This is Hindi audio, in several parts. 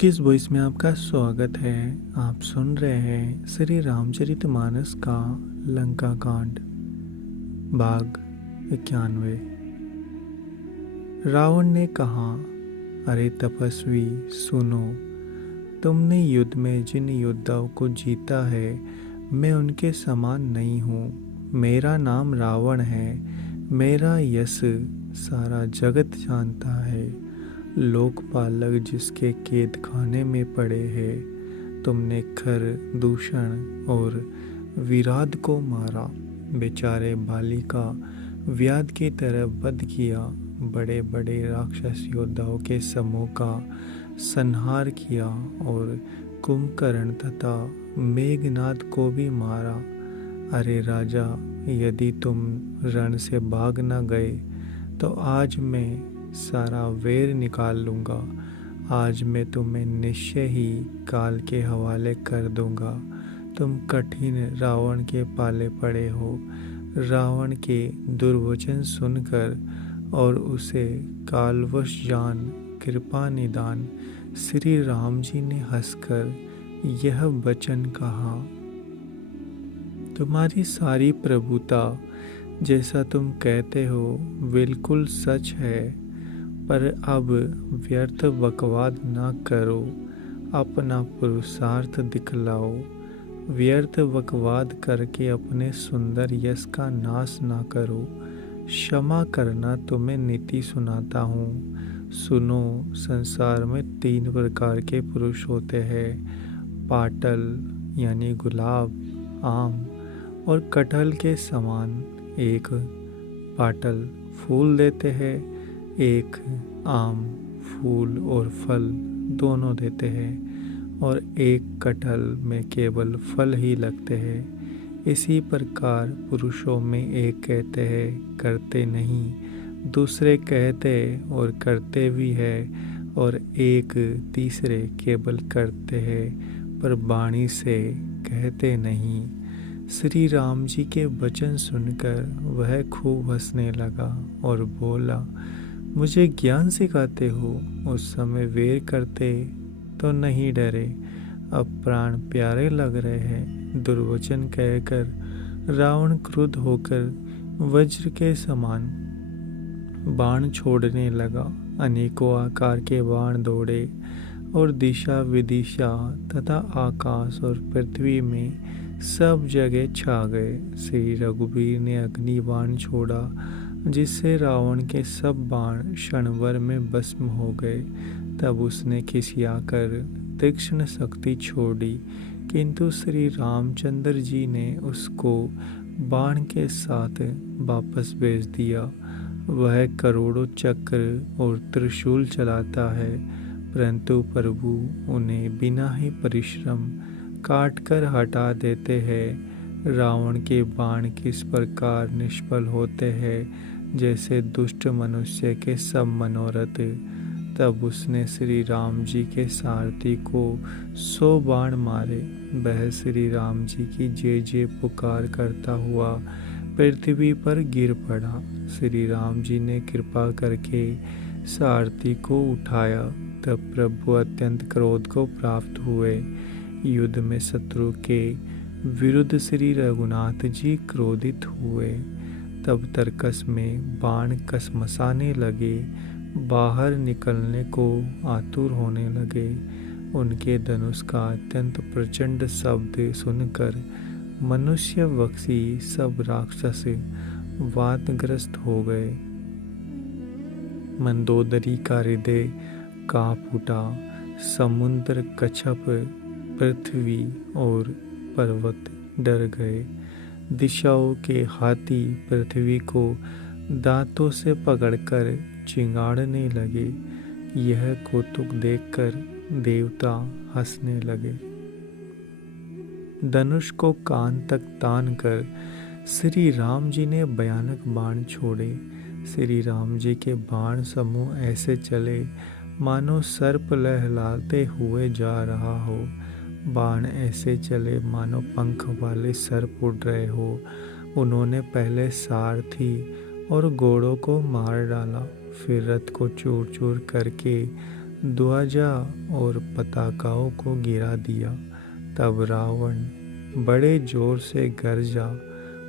कुकीज़ वॉइस में आपका स्वागत है। आप सुन रहे हैं श्री रामचरितमानस का लंका कांड भाग 91। रावण ने कहा, अरे तपस्वी सुनो, तुमने युद्ध में जिन योद्धाओं को जीता है मैं उनके समान नहीं हूँ। मेरा नाम रावण है, मेरा यश सारा जगत जानता है। लोकपालक जिसके कैद खाने में पड़े हैं, तुमने खर, दूषण और विराट को मारा। बेचारे बाली का व्याध की तरह वध किया। बड़े बड़े राक्षस योद्धाओं के समूह का संहार किया और कुंभकर्ण तथा मेघनाद को भी मारा। अरे राजा, यदि तुम रण से भाग न गए तो आज मैं सारा वैर निकाल लूँगा। आज मैं तुम्हें निश्चय ही काल के हवाले कर दूँगा। तुम कठिन रावण के पाले पड़े हो। रावण के दुर्वचन सुनकर और उसे कालवश जान कृपा निदान श्री राम जी ने हंसकर यह वचन कहा, तुम्हारी सारी प्रभुता जैसा तुम कहते हो बिल्कुल सच है, पर अब व्यर्थ बकवाद ना करो, अपना पुरुषार्थ दिखलाओ। व्यर्थ बकवाद करके अपने सुंदर यश का नाश ना करो। क्षमा करना, तुम्हें नीति सुनाता हूँ। सुनो, संसार में 3 प्रकार के पुरुष होते हैं, पाटल यानी गुलाब, आम और कटहल के समान। एक पाटल फूल देते हैं, एक आम फूल और फल दोनों देते हैं, और एक कटहल में केवल फल ही लगते हैं। इसी प्रकार पुरुषों में एक कहते हैं करते नहीं, दूसरे कहते और करते भी है, और एक तीसरे केवल करते हैं पर वाणी से कहते नहीं। श्री राम जी के वचन सुनकर वह खूब हंसने लगा और बोला, मुझे ज्ञान सिखाते हो। उस समय वेर करते तो नहीं डरे, अब प्राण प्यारे लग रहे हैं। दुर्वचन कहकर रावण क्रुद्ध होकर वज्र के समान बाण छोड़ने लगा। अनेकों आकार के बाण दौड़े और दिशा विदिशा तथा आकाश और पृथ्वी में सब जगह छा गए। श्री रघुवीर ने अग्नि बाण छोड़ा, जिससे रावण के सब बाण क्षणभर में भस्म हो गए। तब उसने खिसियाकर तीक्ष्ण शक्ति छोड़ी, किंतु श्री रामचंद्र जी ने उसको बाण के साथ वापस भेज दिया। वह करोड़ों चक्र और त्रिशूल चलाता है, परंतु प्रभु उन्हें बिना ही परिश्रम काट कर हटा देते हैं। रावण के बाण किस प्रकार निष्फल होते हैं, जैसे दुष्ट मनुष्य के सब मनोरथ। तब उसने श्री राम जी के सारथी को 100 बाण मारे। वह श्री राम जी की जय जय पुकार करता हुआ पृथ्वी पर गिर पड़ा। श्री राम जी ने कृपा करके सारथी को उठाया। तब प्रभु अत्यंत क्रोध को प्राप्त हुए। युद्ध में शत्रु के विरुद्ध श्री रघुनाथ जी क्रोधित हुए। तब तर्कस में बाण कसमसाने लगे, बाहर निकलने को आतुर होने लगे। उनके धनुष का अत्यंत प्रचंड शब्द सुनकर मनुष्य वक्षी सब राक्षस वातग्रस्त हो गए। मंदोदरी का हृदय कांप उठा। समुद्र, कच्छप, पृथ्वी और पर्वत डर गए। दिशाओं के हाथी पृथ्वी को दांतों से पकड़कर चिंगाड़ने लगे। यह कौतुक देखकर देवता हंसने लगे। धनुष को कान तक तान कर श्री राम जी ने भयानक बाण छोड़े। श्री राम जी के बाण समूह ऐसे चले मानो सर्प लहलाते हुए जा रहा हो। बाण ऐसे चले मानो पंख वाले सर्प उड़ रहे हो। उन्होंने पहले सारथी और घोड़ों को मार डाला, फिर रथ को चूर चूर करके ध्वजा और पताकाओं को गिरा दिया। तब रावण बड़े जोर से गरजा,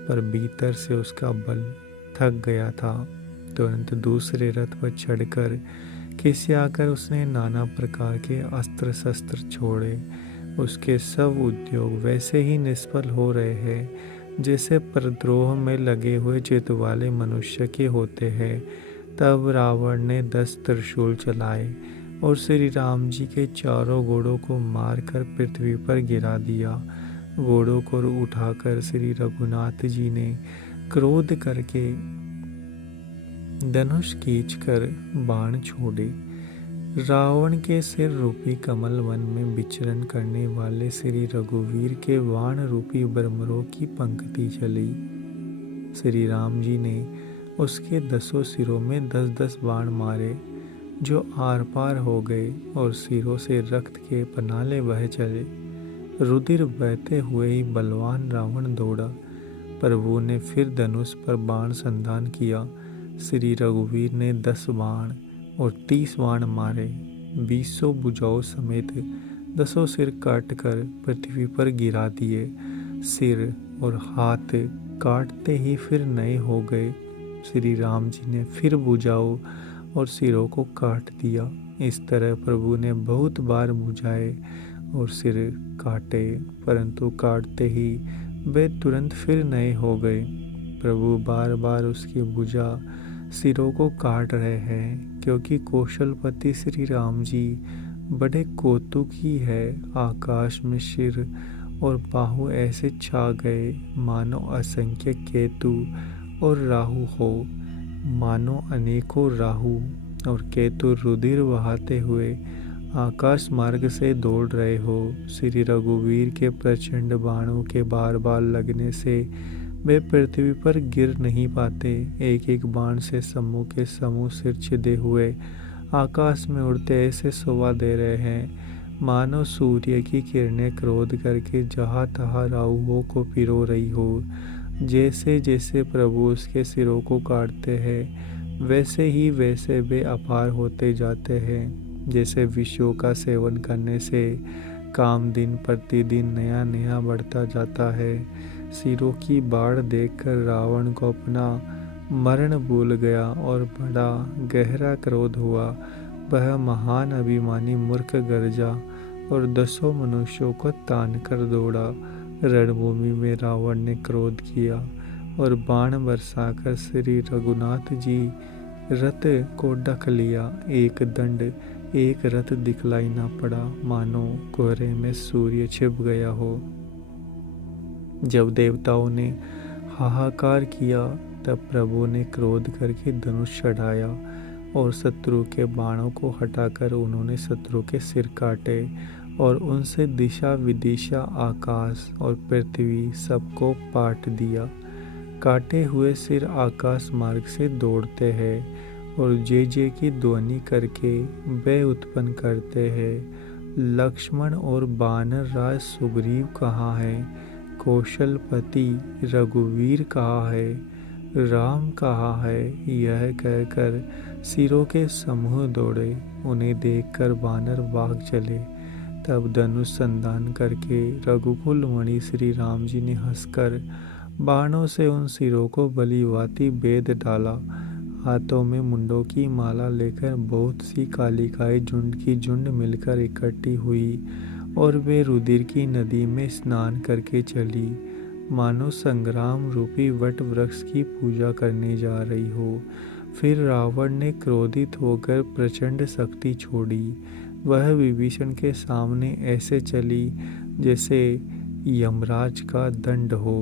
पर भीतर से उसका बल थक गया था। तुरंत दूसरे रथ पर चढ़कर खिसियाकर उसने नाना प्रकार के अस्त्र शस्त्र छोड़े। उसके सब उद्योग वैसे ही निष्फल हो रहे हैं जैसे परद्रोह में लगे हुए चित्त वाले मनुष्य के होते हैं। तब रावण ने 10 त्रिशूल चलाए और श्री राम जी के चारों घोड़ों को मारकर पृथ्वी पर गिरा दिया। घोड़ों को उठाकर श्री रघुनाथ जी ने क्रोध करके धनुष खींचकर बाण छोड़े। रावण के सिर रूपी कमल वन में विचरण करने वाले श्री रघुवीर के बाण रूपी ब्रह्मरों की पंक्ति चली। श्री राम जी ने उसके 10 सिरों में 10-10 बाण मारे, जो आर पार हो गए और सिरों से रक्त के पनाले बह चले। रुधिर बहते हुए ही बलवान रावण दौड़ा। प्रभु ने फिर धनुष पर बाण संधान किया। श्री रघुवीर ने 10 बाण और 30 बाण मारे। 20 भुजाओं समेत 10 सिर काटकर पृथ्वी पर गिरा दिए। सिर और हाथ काटते ही फिर नए हो गए। श्री राम जी ने फिर भुजाओं और सिरों को काट दिया। इस तरह प्रभु ने बहुत बार भुजाएं और सिर काटे, परंतु काटते ही वे तुरंत फिर नए हो गए। प्रभु बार बार उसकी भुजा सिरों को काट रहे हैं, क्योंकि कौशलपति श्री राम जी बड़े कौतुकी है। आकाश में सिर और बाहु ऐसे छा गए मानो असंख्य केतु और राहु हो, मानो अनेकों राहु और केतु रुधिर बहाते हुए आकाश मार्ग से दौड़ रहे हो। श्री रघुवीर के प्रचंड बाणों के बार बार लगने से वे पृथ्वी पर गिर नहीं पाते। एक एक बाण से समूह के समूह सिर छिदे हुए आकाश में उड़ते ऐसे शोभा दे रहे हैं, मानो सूर्य की किरणें क्रोध करके जहाँ तहाँ राहुओं को पिरो रही हो। जैसे जैसे प्रभु उसके सिरों को काटते हैं, वैसे ही वैसे वे अपार होते जाते हैं। जैसे विषयों का सेवन करने से काम दिन प्रतिदिन नया नया बढ़ता जाता है। सिरों की बाढ़ देखकर रावण को अपना मरण भूल गया और बड़ा गहरा क्रोध हुआ। वह महान अभिमानी मूर्ख गरजा और 10 मनुष्यों को तान कर दौड़ा। रणभूमि में रावण ने क्रोध किया और बाण बरसाकर श्री रघुनाथ जी रथ को ढक लिया। एक दंड एक रथ दिखलाई ना पड़ा, मानो कोहरे में सूर्य छिप गया हो। जब देवताओं ने हाहाकार किया, तब प्रभु ने क्रोध करके धनुष चढ़ाया और शत्रु के बाणों को हटाकर उन्होंने शत्रु के सिर काटे और उनसे दिशा विदिशा आकाश और पृथ्वी सबको पाट दिया। काटे हुए सिर आकाश मार्ग से दौड़ते हैं और जय जय की ध्वनि करके वे उत्पन्न करते हैं। लक्ष्मण और वानर राज सुग्रीव कहाँ है? कौशलपति रघुवीर कहाँ है? राम कहाँ है? यह कहकर सिरों के समूह दौड़े। उन्हें देखकर वानर भाग चले। तब धनुष संधान करके रघुकुल मणि श्री राम जी ने हंसकर बाणों से उन सिरों को भलीभांति बेध डाला। हाथों में मुंडों की माला लेकर बहुत सी कालिकाएं झुंड की झुंड मिलकर इकट्ठी हुई और वे रुधिर की नदी में स्नान करके चली, मानो संग्राम रूपी वट वृक्ष की पूजा करने जा रही हो। फिर रावण ने क्रोधित होकर प्रचंड शक्ति छोड़ी। वह विभीषण के सामने ऐसे चली जैसे यमराज का दंड हो।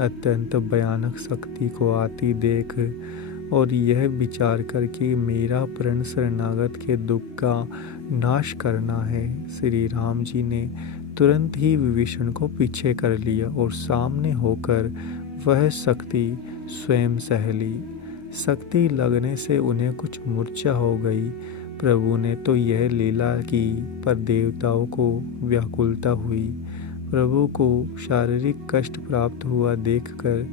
अत्यंत भयानक शक्ति को आती देख और यह विचार कर कि मेरा प्रण शरणागत के दुख का नाश करना है, श्री राम जी ने तुरंत ही विभीषण को पीछे कर लिया और सामने होकर वह शक्ति स्वयं सह ली। शक्ति लगने से उन्हें कुछ मूर्छा हो गई। प्रभु ने तो यह लीला की, पर देवताओं को व्याकुलता हुई। प्रभु को शारीरिक कष्ट प्राप्त हुआ देखकर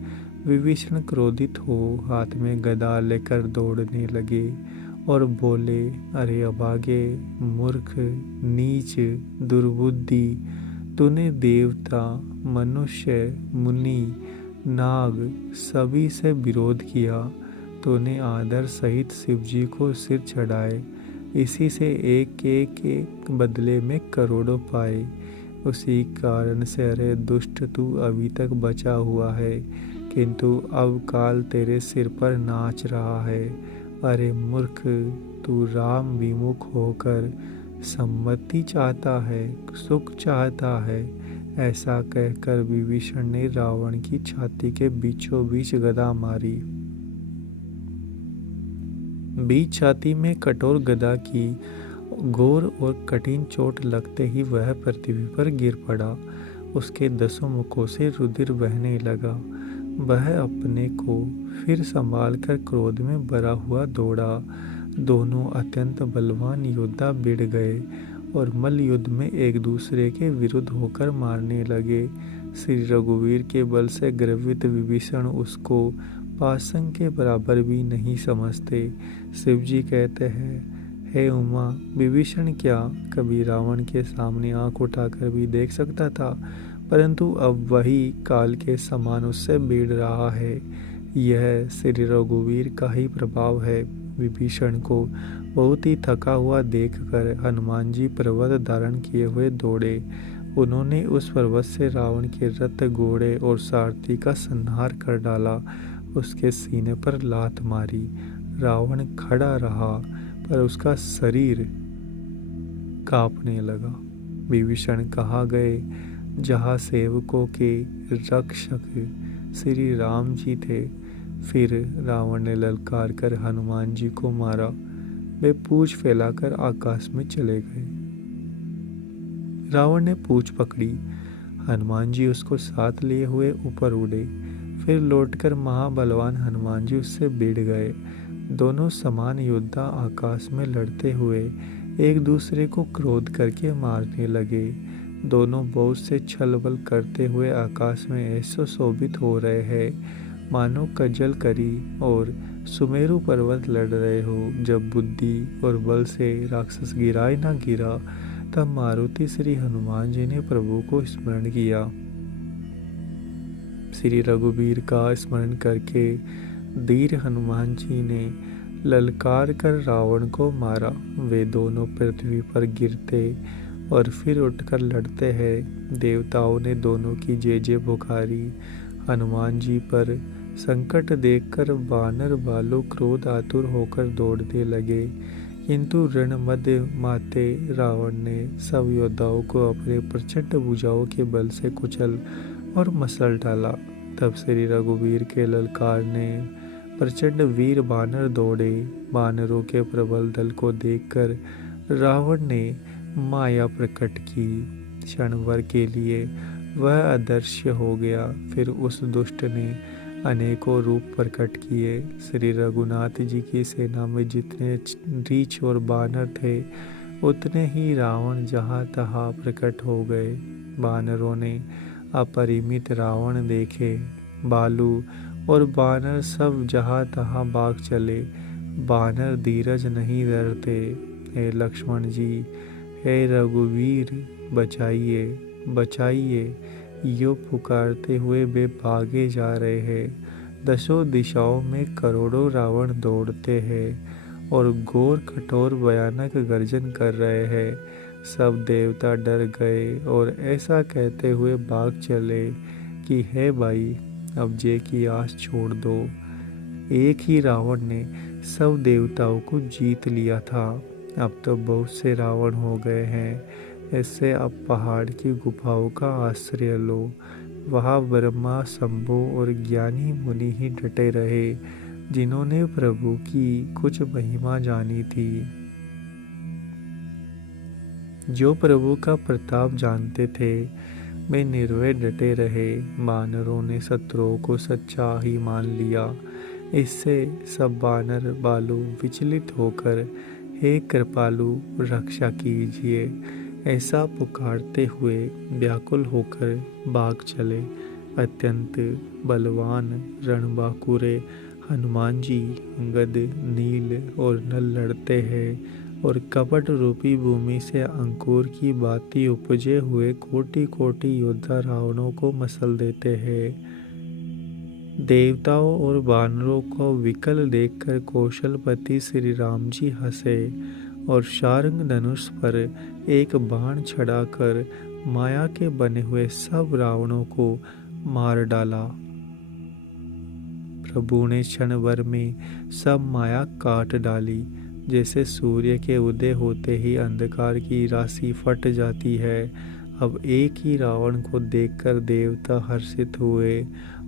विभीषण क्रोधित हो हाथ में गदा लेकर दौड़ने लगे और बोले, अरे अभागे, मूर्ख, नीच, दुर्बुद्धि, तूने देवता, मनुष्य, मुनि, नाग सभी से विरोध किया। तूने आदर सहित शिवजी को सिर चढ़ाए, इसी से एक बदले में करोड़ों पाए। उसी कारण से अरे दुष्ट, तू अभी तक बचा हुआ है, किंतु अब काल तेरे सिर पर नाच रहा है। अरे मूर्ख, तू राम विमुख होकर सम्मति चाहता है, सुख चाहता है। ऐसा कहकर विभीषण ने रावण की छाती के बीचों बीच गदा मारी। बीच छाती में कठोर गदा की घोर और कठिन चोट लगते ही वह पृथ्वी पर गिर पड़ा। उसके 10 मुखों से रुधिर बहने लगा। वह अपने को फिर संभालकर क्रोध में भरा हुआ दौड़ा। दोनों अत्यंत बलवान योद्धा भिड़ गए और मल्ल युद्ध में एक दूसरे के विरुद्ध होकर मारने लगे। श्री रघुवीर के बल से गर्वित विभीषण उसको पासंग के बराबर भी नहीं समझते। शिवजी कहते हैं, हे उमा, विभीषण क्या कभी रावण के सामने आंख उठाकर भी देख सकता था, परंतु अब वही काल के समान उससे भिड़ रहा है। यह श्री रघुवीर का ही प्रभाव है। विभीषण को बहुत ही थका हुआ देखकर हनुमान जी पर्वत धारण किए हुए दौड़े। उन्होंने उस पर्वत से रावण के रथ, घोड़े और सारथी का संहार कर डाला। उसके सीने पर लात मारी। रावण खड़ा रहा, पर उसका शरीर कांपने लगा। विभीषण कहाँ गए? जहाँ सेवकों के रक्षक श्री राम जी थे। फिर रावण ने ललकार कर हनुमान जी को मारा। वे पूंछ फैलाकर आकाश में चले गए। रावण ने पूंछ पकड़ी। हनुमान जी उसको साथ लिए हुए ऊपर उड़े। फिर लौटकर महाबलवान हनुमान जी उससे भिड़ गए। दोनों समान योद्धा आकाश में लड़ते हुए एक दूसरे को क्रोध करके मारने लगे। दोनों बहुत से छल बल करते हुए आकाश में ऐसे शोभित हो रहे हैं मानो कजल करी और सुमेरु पर्वत लड़ रहे हो। जब बुद्धि और बल से राक्षस गिराए ना गिरा, तब मारुति श्री हनुमान जी ने प्रभु को स्मरण किया। श्री रघुवीर का स्मरण करके धीर हनुमान जी ने ललकार कर रावण को मारा। वे दोनों पृथ्वी पर गिरते और फिर उठकर लड़ते हैं। देवताओं ने दोनों की जय जय पुकारी। हनुमान जी पर संकट देखकर वानर बालू क्रोध आतुर होकर दौड़ने लगे, किंतु रणमद माते रावण ने सब योद्धाओं को अपने प्रचंड भुजाओं के बल से कुचल और मसल डाला। तब श्री रघुवीर के ललकार ने प्रचंड वीर बानर दौड़े। बानरों के प्रबल दल को देखकर रावण ने माया प्रकट की। क्षण भर के लिए वह अदृश्य हो गया। फिर उस दुष्ट ने अनेकों रूप प्रकट किए। श्री रघुनाथ जी की सेना में जितने रीछ और बानर थे, उतने ही रावण जहाँ तहाँ प्रकट हो गए। बानरों ने अपरिमित रावण देखे। बालू और बानर सब जहाँ तहाँ भाग चले। बानर धीरज नहीं धरते। हे लक्ष्मण जी, हे रघुवीर, बचाइए बचाइए, यो पुकारते हुए वे भागे जा रहे हैं। दसों दिशाओं में करोड़ों रावण दौड़ते हैं और घोर कठोर भयानक गर्जन कर रहे हैं। सब देवता डर गए और ऐसा कहते हुए भाग चले कि हे भाई, अब जय की आस छोड़ दो। एक ही रावण ने सब देवताओं को जीत लिया था। अब तो बहुत से रावण हो गए हैं। इससे अब पहाड़ की गुफाओं का आश्रय लो। वहाँ ब्रह्मा, शंभु और ज्ञानी मुनि ही डटे रहे, जिन्होंने प्रभु की कुछ महिमा जानी थी। जो प्रभु का प्रताप जानते थे, वे निर्भय डटे रहे। बानरों ने शत्रुओं को सच्चा ही मान लिया। इससे सब बानर बालू विचलित होकर, हे कृपालु, रक्षा कीजिए, ऐसा पुकारते हुए व्याकुल होकर भाग चले। अत्यंत बलवान रणबांकुरे हनुमान जी, अंगद, नील और नल लड़ते हैं और कपट रूपी भूमि से अंकुर की भांति उपजे हुए कोटि कोटि योद्धा रावणों को मसल देते हैं। देवताओं और वानरों को विकल देखकर कौशलपति श्री राम जी हंसे और शार्ंग धनुष पर एक बाण चढ़ाकर माया के बने हुए सब रावणों को मार डाला। प्रभु ने क्षण भर में सब माया काट डाली। जैसे सूर्य के उदय होते ही अंधकार की राशि फट जाती है, अब एक ही रावण को देखकर देवता हर्षित हुए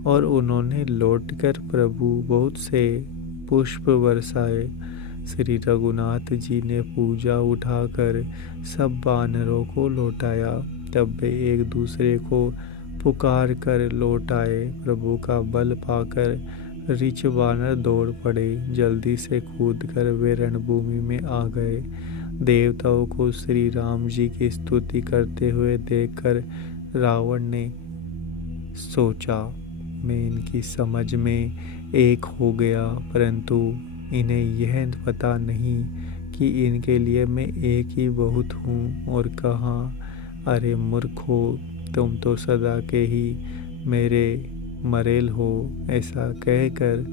और उन्होंने लौटकर प्रभु बहुत से पुष्प बरसाए। श्री रघुनाथ जी ने पूजा उठाकर सब वानरों को लौटाया। तब वे एक दूसरे को पुकार कर लौट आए। प्रभु का बल पाकर ऋच वानर दौड़ पड़े। जल्दी से कूदकर वे रणभूमि में आ गए। देवताओं को श्री राम जी की स्तुति करते हुए देखकर रावण ने सोचा, मैं इनकी समझ में एक हो गया, परंतु इन्हें यह पता नहीं कि इनके लिए मैं एक ही बहुत हूँ। और कहा, अरे मूर्खो, तुम तो सदा के ही मेरे मरेल हो। ऐसा कहकर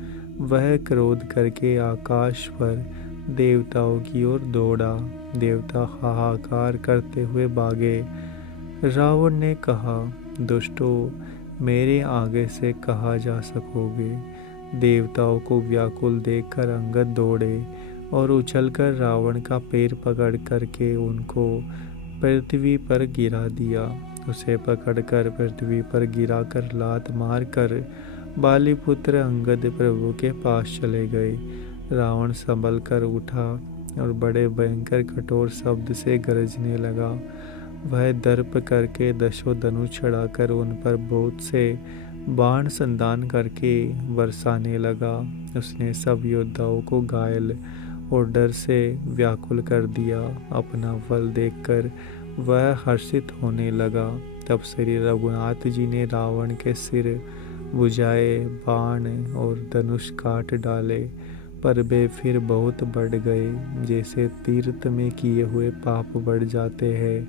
वह क्रोध करके आकाश पर देवताओं की ओर दौड़ा। देवता हाहाकार करते हुए भागे। रावण ने कहा, दुष्टों, मेरे आगे से कहाँ जा सकोगे। देवताओं को व्याकुल देखकर अंगद दौड़े और उछलकर रावण का पैर पकड़ करके उनको पृथ्वी पर गिरा दिया। उसे पकड़कर पृथ्वी पर गिराकर लात मारकर बालीपुत्र अंगद प्रभु के पास चले गए। रावण संभल कर उठा और बड़े भयंकर कठोर शब्द से गरजने लगा। वह दर्प करके दशों धनुष चढ़ाकर उन पर बहुत से बाण संधान करके बरसाने लगा। उसने सब योद्धाओं को घायल और डर से व्याकुल कर दिया। अपना बल देखकर वह हर्षित होने लगा। तब श्री रघुनाथ जी ने रावण के सिर, भुजाएं, बाण और धनुष काट डाले, पर वे फिर बहुत बढ़ गए। जैसे तीर्थ में किए हुए पाप बढ़ जाते हैं,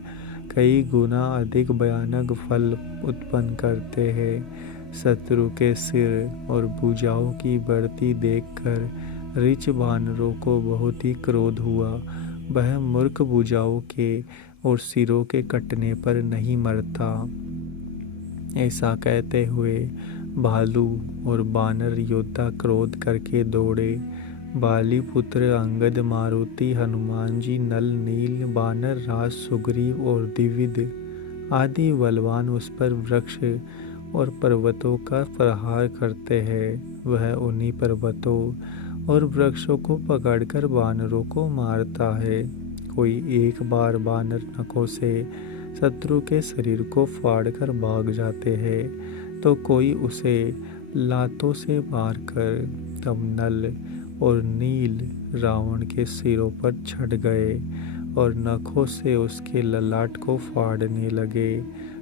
कई गुना अधिक भयानक फल उत्पन्न करते हैं। शत्रु के सिर और भुजाओं की बढ़ती देखकर ऋच वानरों को बहुत ही क्रोध हुआ। वह मूर्ख भुजाओं के और सिरों के कटने पर नहीं मरता। ऐसा कहते हुए भालू और बानर योद्धा क्रोध करके दौड़े। बाली पुत्र अंगद, मारुति, हनुमान जी, नल, नील, बानर राज, सुग्रीव और द्विविद आदि बलवान उस पर वृक्ष और पर्वतों का प्रहार करते हैं। वह उन्हीं पर्वतों और वृक्षों को पकड़कर वानरों को मारता है। कोई एक बार वानर नखों से शत्रु के शरीर को फाड़कर भाग जाते हैं, तो कोई उसे लातों से मारकर तब नल और नील रावण के सिरों पर चढ़ गए और नखों से उसके ललाट को फाड़ने लगे।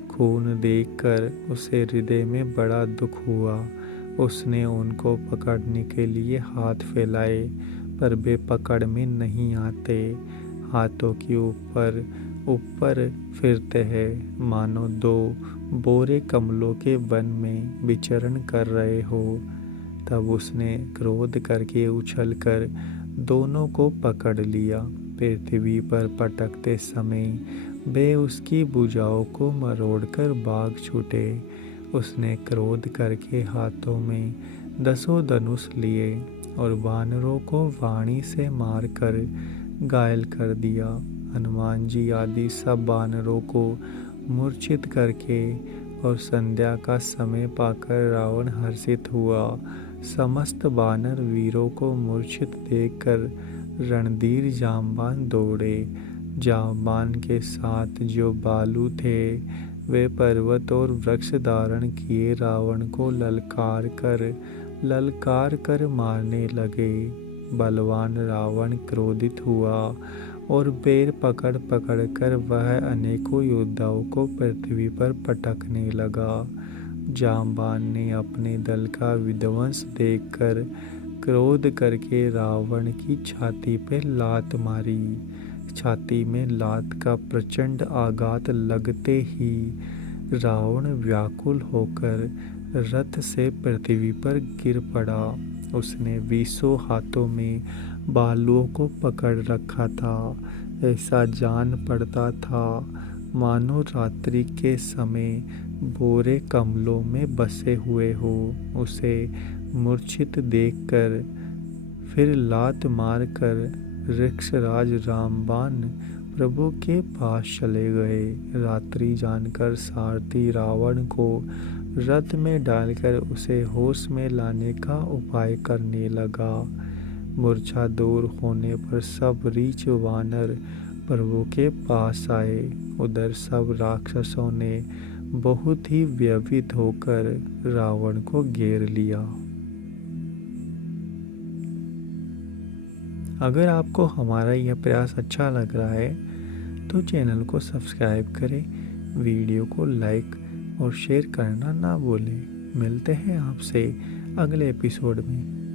खून देखकर उसे हृदय में बड़ा दुख हुआ। उसने उनको पकड़ने के लिए हाथ फैलाए, पर वे पकड़ में नहीं आते। हाथों के ऊपर ऊपर फिरते हैं, मानो दो बोरे कमलों के वन में विचरण कर रहे हो। तब उसने क्रोध करके उछलकर दोनों को पकड़ लिया। पृथ्वी पर पटकते समय वे उसकी भुजाओं को मरोड़कर भाग छूटे। उसने क्रोध करके हाथों में दसों धनुष लिए और वानरों को वाणी से मारकर घायल कर दिया। हनुमान जी आदि सब वानरों को मूर्छित करके और संध्या का समय पाकर रावण हर्षित हुआ। समस्त वानर वीरों को मूर्छित देखकर रणधीर जांबान दौड़े। जांबान के साथ जो बालू थे, वे पर्वत और वृक्ष धारण किए रावण को ललकार कर मारने लगे। बलवान रावण क्रोधित हुआ और पैर पकड़ पकड़ कर वह अनेकों योद्धाओं को पृथ्वी पर पटकने लगा। जांबान ने अपने दल का विध्वंस देखकर क्रोध करके रावण की छाती पे लात मारी। छाती में लात का प्रचंड आघात लगते ही रावण व्याकुल होकर रथ से पृथ्वी पर गिर पड़ा। उसने 20 हाथों में भालुओं को पकड़ रखा था। ऐसा जान पड़ता था मानो रात्रि के समय बोरे कमलों में बसे हुए हो। उसे मूर्छित देखकर फिर लात मारकर ऋक्षराज रामबाण प्रभु के पास चले गए। रात्रि जानकर सारथी रावण को रथ में डालकर उसे होश में लाने का उपाय करने लगा। मूर्छा दूर होने पर सब रीछ वानर प्रभु के पास आए। उधर सब राक्षसों ने बहुत ही व्यथित होकर रावण को घेर लिया। अगर आपको हमारा यह प्रयास अच्छा लग रहा है तो चैनल को सब्सक्राइब करें, वीडियो को लाइक और शेयर करना ना भूलें। मिलते हैं आपसे अगले एपिसोड में।